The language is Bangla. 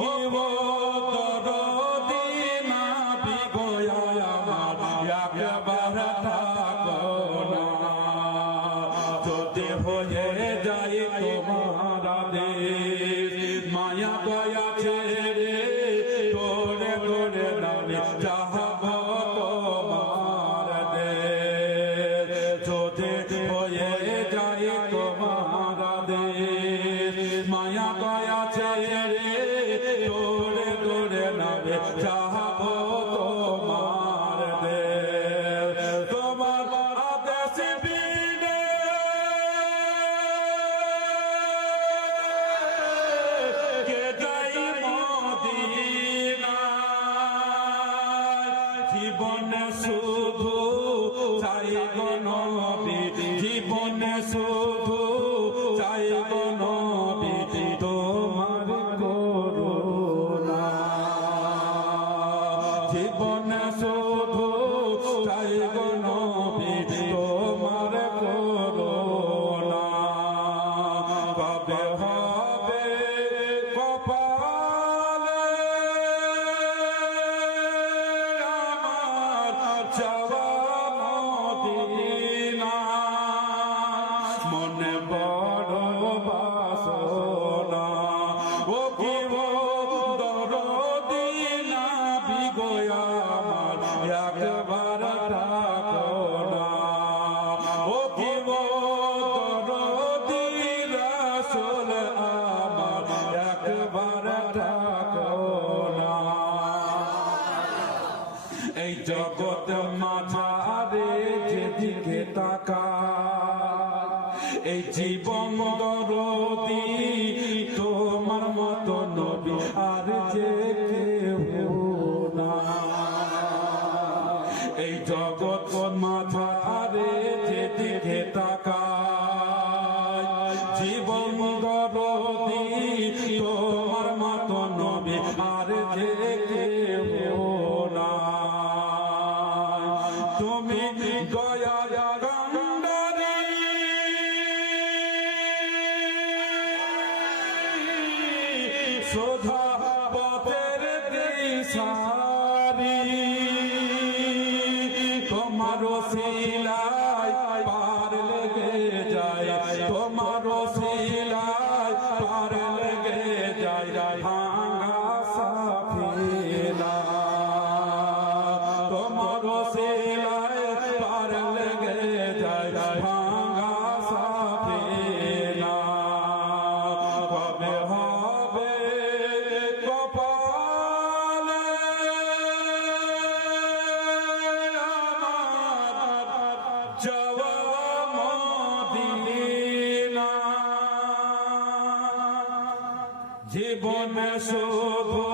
কি দরদি নবী গো আমার একবার থাকো না যদি হয়ে যায় তোমার আদেশ মায়া দয়া ছেড়ে তোরে তোরে নবী চাহব তোমার দেশ যদি হয়ে যায় তোমার আদেশ মায়া দয়া ছেড়ে তোরে তোরে নবী চাহব তোমার দেশ তোমার আদেশ বিনে কে যাই মদিনায় জীবনে শুধু চাই গো নবী জীবনে শুধু চাই গো নবী তোমার করুণা জীবনে শুধু চাই গো নবী তোমার করুণা কবে হবে কপালে আমার যাওয়া মদিনা মনে বড় বাসনা ও কি দরদি নবী গো আমার একবার থাকো না ও কি দরদি রাসূল আমার একবার থাকো না এই জগৎ মাঝারে যেদিকে তাকায় এই জীবন দরদি তোমার মতো নবী আর যে কেউ না এই জগৎ মাঝারে যেদিকে তাকায় জীবন দরদি তোমার মতো নবী আর যে কেউ না তুমি দয়া গঙ্গারে সোধা পথের দিশারি তোমার শিলায় পার লেগে যায় তোমার শিলায় পার লেগে যায় ভাঙা সাফিনা তোমার শিলায় পার লেগে যায় ভাঙা সাফিনা কবে হবে কপালে আমার যাওয়া মদিনা জীবনে শুধু